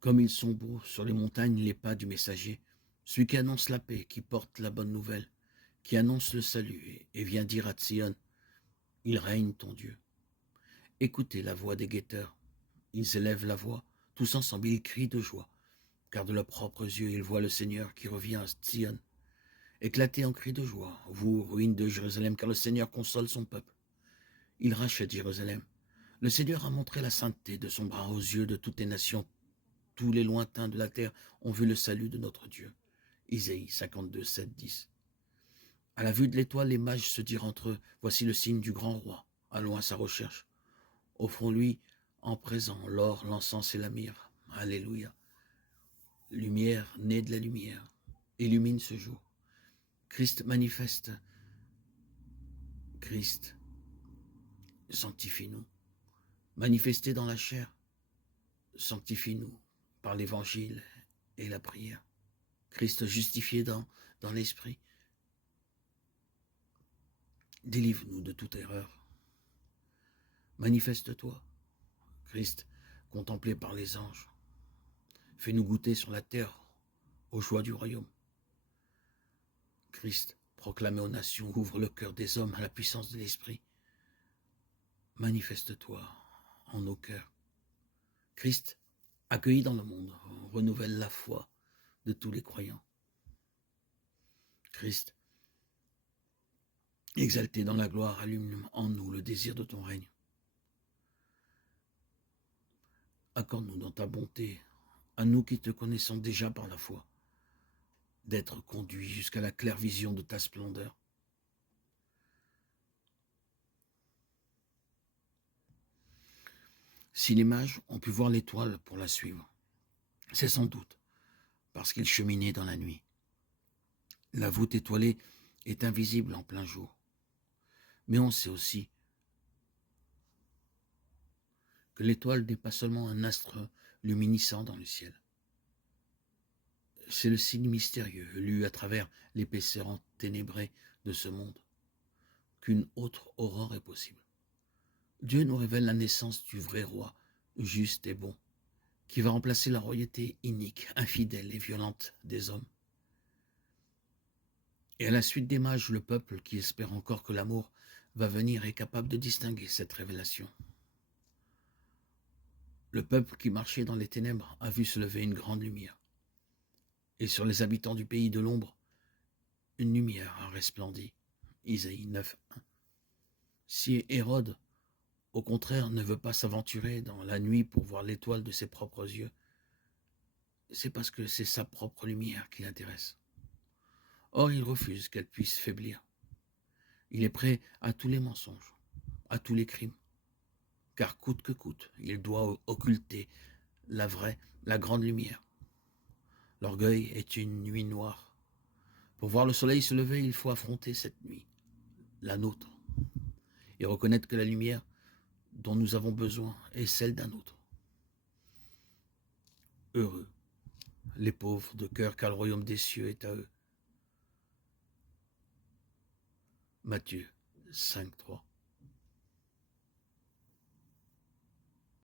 Comme ils sont beaux sur les montagnes les pas du messager, celui qui annonce la paix, qui porte la bonne nouvelle, qui annonce le salut et vient dire à Sion, il règne ton Dieu. Écoutez la voix des guetteurs. Ils élèvent la voix, tous ensemble ils crient de joie, car de leurs propres yeux ils voient le Seigneur qui revient à Sion. Éclatez en cris de joie, vous, ruines de Jérusalem, car le Seigneur console son peuple. Il rachète Jérusalem. Le Seigneur a montré la sainteté de son bras aux yeux de toutes les nations. Tous les lointains de la terre ont vu le salut de notre Dieu. Isaïe 52, 7, 10. À la vue de l'étoile, les mages se dirent entre eux, voici le signe du grand roi. Allons à sa recherche. Offrons-lui en présent l'or, l'encens et la myrrhe. Alléluia. Lumière née de la lumière. Illumine ce jour. Christ manifeste. Christ, sanctifie-nous. Manifesté dans la chair, sanctifie-nous par l'évangile et la prière. Christ justifié dans l'esprit, délivre-nous de toute erreur. Manifeste-toi, Christ, contemplé par les anges. Fais-nous goûter sur la terre aux joies du royaume. Christ, proclamé aux nations, ouvre le cœur des hommes à la puissance de l'esprit. Manifeste-toi en nos cœurs. Christ, accueilli dans le monde, renouvelle la foi de tous les croyants. Christ, exalté dans la gloire, allume en nous le désir de ton règne. Accorde-nous dans ta bonté, à nous qui te connaissons déjà par la foi, d'être conduits jusqu'à la claire vision de ta splendeur. Si les mages ont pu voir l'étoile pour la suivre, c'est sans doute parce qu'ils cheminaient dans la nuit. La voûte étoilée est invisible en plein jour. Mais on sait aussi que l'étoile n'est pas seulement un astre luminescent dans le ciel. C'est le signe mystérieux, lu à travers l'épaisseur enténébrée de ce monde, qu'une autre aurore est possible. Dieu nous révèle la naissance du vrai roi, juste et bon, qui va remplacer la royauté inique, infidèle et violente des hommes. Et à la suite des mages, le peuple qui espère encore que l'amour va venir est capable de distinguer cette révélation. Le peuple qui marchait dans les ténèbres a vu se lever une grande lumière. Et sur les habitants du pays de l'ombre, une lumière a resplendi. Isaïe 9, 1. Si Hérode, au contraire, ne veut pas s'aventurer dans la nuit pour voir l'étoile de ses propres yeux, c'est parce que c'est sa propre lumière qui l'intéresse. Or, il refuse qu'elle puisse faiblir. Il est prêt à tous les mensonges, à tous les crimes, car coûte que coûte, il doit occulter la vraie, la grande lumière. L'orgueil est une nuit noire. Pour voir le soleil se lever, il faut affronter cette nuit, la nôtre, et reconnaître que la lumière dont nous avons besoin est celle d'un autre. Heureux les pauvres de cœur, car le royaume des cieux est à eux. Matthieu 5, 3.